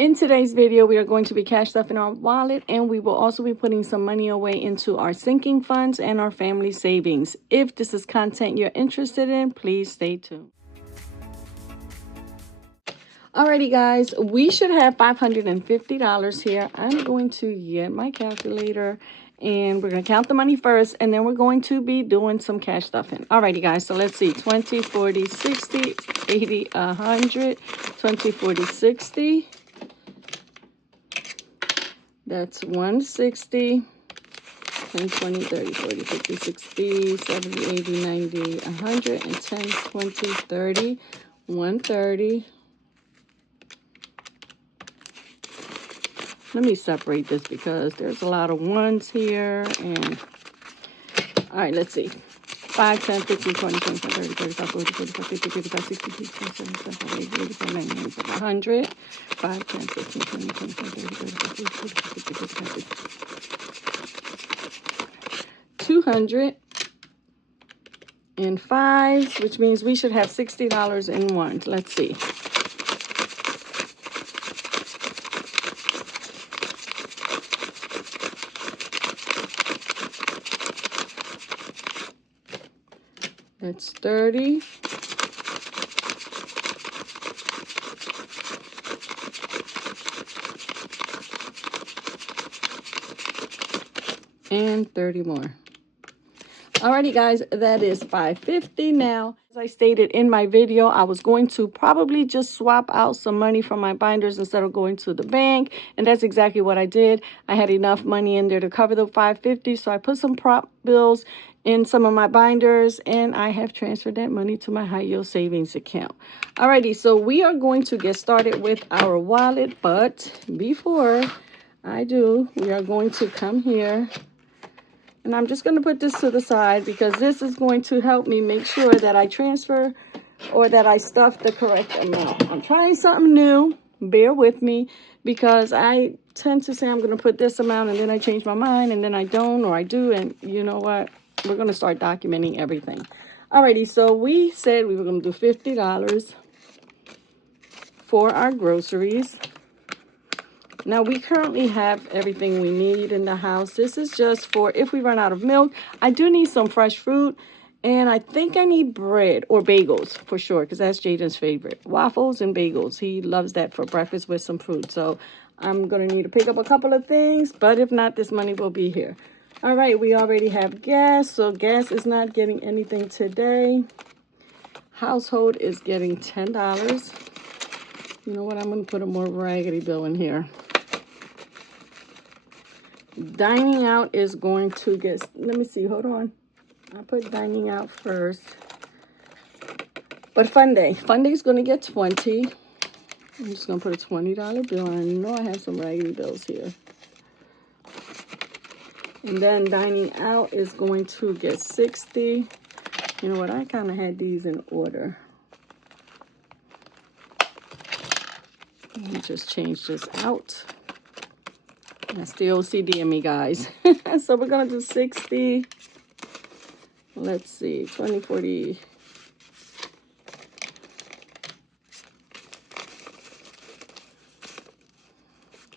In today's video, we are going to be cash stuffing our wallet, and we will also be putting some money away into our sinking funds and our family savings. If this is content you're interested in, please stay tuned. Alrighty guys, we should have $550 here. I'm going to get my calculator and we're going to count the money first, and then we're going to be doing some cash stuffing. Alrighty guys, so let's see, 20, 40, 60, 80, 100, 20, 40, 60. That's 160, 10, 20, 30, 40, 50, 60, 70, 80, 90, 100, and 10, 20, 30, 130. Let me separate this because there's a lot of ones here. And all right, let's see. 5, 10, 15, 20, 25, 30, 35, 40, 45, 50, 55, 60, 57, 78, 85, 90, 95, 100. 5, 10, 15, 20, 25, 30, 35, 40, 50, 55, 60. 205, which means we should have $60 in ones. Let's see. That's 30. And 30 more. Alrighty guys, that is $550 now. As I stated in my video, I was going to probably just swap out some money from my binders instead of going to the bank, and that's exactly what I did. I had enough money in there to cover the $550, so I put some prop bills in some of my binders, and I have transferred that money to my high yield savings account. Alrighty, so we are going to get started with our wallet, but before I do, we are going to come here. And I'm just going to put this to the side because this is going to help me make sure that I transfer or that I stuff the correct amount. I'm trying something new. Bear with me because I tend to say I'm going to put this amount and then I change my mind and then I don't, or I do. And you know what? We're going to start documenting everything. Alrighty, so we said we were going to do $50 for our groceries. Now, we currently have everything we need in the house. This is just for if we run out of milk. I do need some fresh fruit, and I think I need bread or bagels for sure, because that's Jaden's favorite. Waffles and bagels. He loves that for breakfast with some fruit. So I'm going to need to pick up a couple of things, but if not, this money will be here. All right, we already have gas, so gas is not getting anything today. Household is getting $10. You know what? I'm going to put a more raggedy bill in here. Dining out is going to get, let me see, hold on. I'll put dining out first. But fun day is going to get 20. I'm just going to put a $20 bill. I know I have some raggedy bills here. And then dining out is going to get 60. You know what? I kind of had these in order. Let me just change this out. That's the OCD in me, guys. So we're going to do 60. Let's see, 20, 40.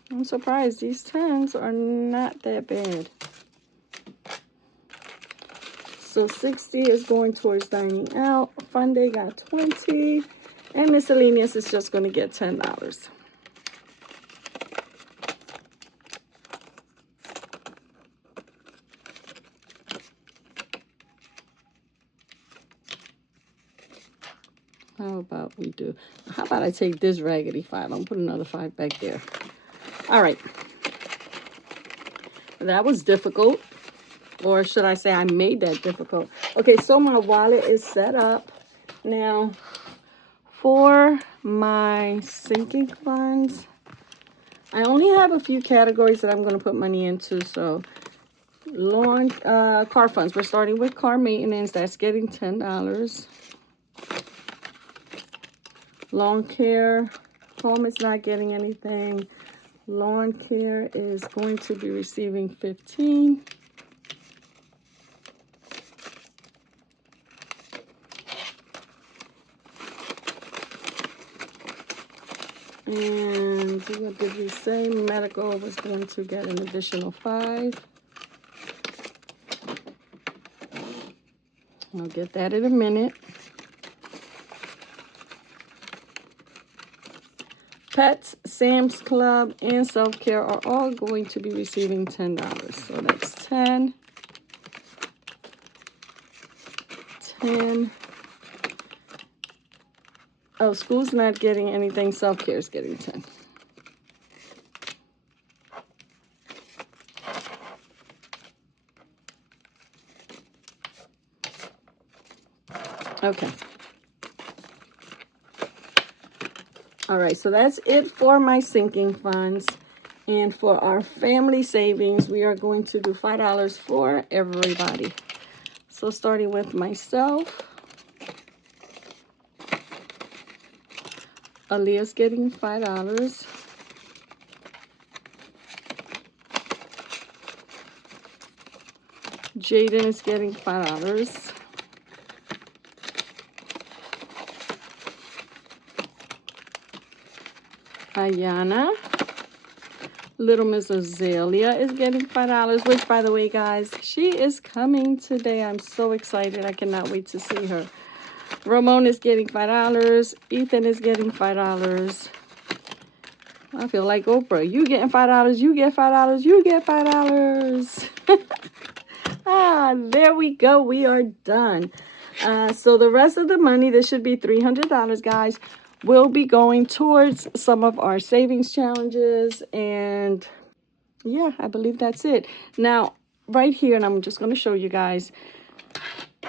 I'm surprised these 10s are not that bad. So 60 is going towards dining out. Fun day got 20. And miscellaneous is just going to get $10. How about I take this raggedy 5? I'm going to put another 5 back there. All right. That was difficult. Or should I say I made that difficult? Okay, so my wallet is set up. Now, for my sinking funds, I only have a few categories that I'm going to put money into. So, car funds. We're starting with car maintenance. That's getting $10. Lawn care, home is not getting anything. Lawn care is going to be receiving 15. And what did we say? Medical was going to get an additional 5. I'll get that in a minute. Pets, Sam's Club, and self-care are all going to be receiving $10. So that's 10, 10. Oh, school's not getting anything. Self-care is getting 10. Okay. All right, so that's it for my sinking funds. And for our family savings, we are going to do $5 for everybody. So starting with myself, Aaliyah's getting $5. Jaden is getting $5. Ayana, little Miss Azalea is getting $5, which, by the way, guys, she is coming today. I'm so excited. I cannot wait to see her. Ramon is getting $5. Ethan is getting $5. I feel like Oprah. You getting $5, you get $5, you get $5. There we go. We are done. So the rest of the money, this should be $300, guys, will be going towards some of our savings challenges. And yeah, I believe that's it. Now, right here, and I'm just going to show you guys,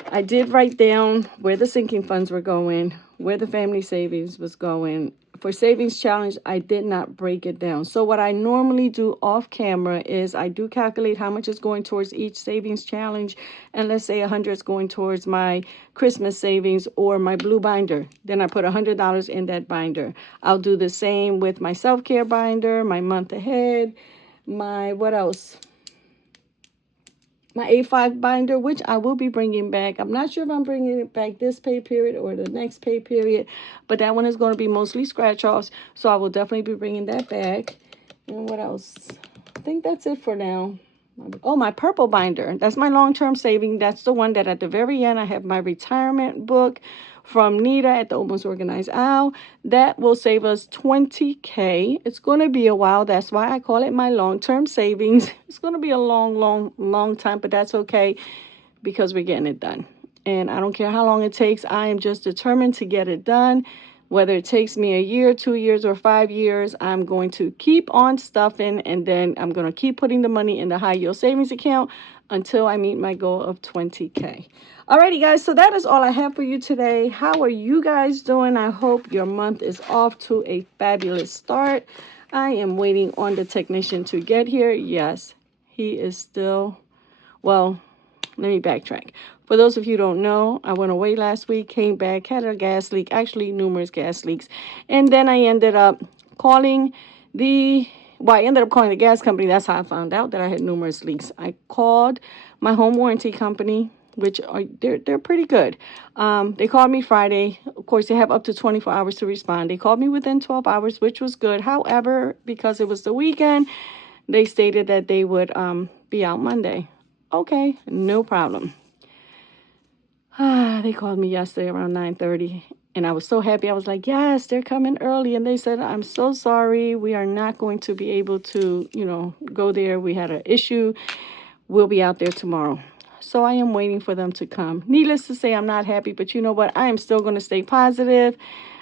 I did write down where the sinking funds were going, where the family savings was going. For savings challenge, I did not break it down. So what I normally do off camera is I do calculate how much is going towards each savings challenge. And let's say 100 is going towards my Christmas savings or my blue binder. Then I put $100 in that binder. I'll do the same with my self-care binder, my month ahead, my, what else? My A5 binder, which I will be bringing back. I'm not sure if I'm bringing it back this pay period or the next pay period, but that one is going to be mostly scratch-offs, so I will definitely be bringing that back. And what else? I think that's it for now. Oh, my purple binder. That's my long-term saving. That's the one that at the very end, I have my retirement book from Nita at the Almost Organized Owl. That will save us $20K. It's going to be a while. That's why I call it my long-term savings. It's going to be a long time, but that's okay because we're getting it done. And I don't care how long it takes. I am just determined to get it done. Whether it takes me a year, 2 years, or 5 years, I'm going to keep on stuffing, and then I'm going to keep putting the money in the high yield savings account until I meet my goal of $20K. Alrighty, guys, so that is all I have for you today. How are you guys doing? I hope your month is off to a fabulous start. I am waiting on the technician to get here. Yes, he is still, well, let me backtrack. For those of you who don't know, I went away last week, came back, had a gas leak, actually numerous gas leaks. And then I ended up calling the gas company. That's how I found out that I had numerous leaks. I called my home warranty company, which they're pretty good. They called me Friday. Of course, they have up to 24 hours to respond. They called me within 12 hours, which was good. However, because it was the weekend, they stated that they would be out Monday. Okay, no problem. They called me yesterday around 9:30, and I was so happy. I was like, yes, they're coming early. And they said, I'm so sorry. We are not going to be able to, go there. We had an issue. We'll be out there tomorrow. So I am waiting for them to come. Needless to say, I'm not happy, but you know what? I am still going to stay positive.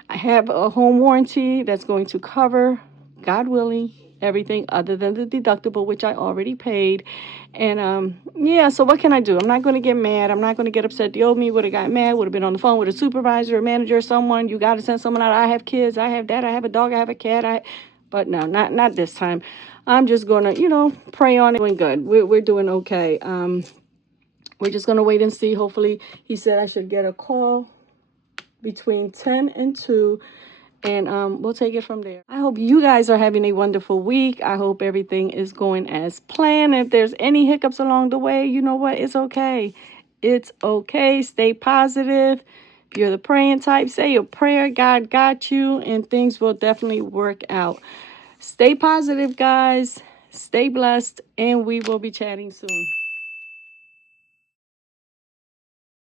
I have a home warranty that's going to cover, God willing, everything other than the deductible, which I already paid. And yeah, so what can I do? I'm not going to get mad. I'm not going to get upset. The old me would have got mad, would have been on the phone with a supervisor, a manager, someone. You got to send someone out. I have kids. I have that. I have a dog. I have a cat. But no, not this time. I'm just going to, pray on it. Doing good. We're doing okay. We're just going to wait and see. Hopefully, he said I should get a call between 10 and 2. And we'll take it from there. I hope you guys are having a wonderful week. I hope everything is going as planned. If there's any hiccups along the way, you know what? It's okay. It's okay. Stay positive. If you're the praying type, say a prayer. God got you, and things will definitely work out. Stay positive, guys. Stay blessed, and we will be chatting soon.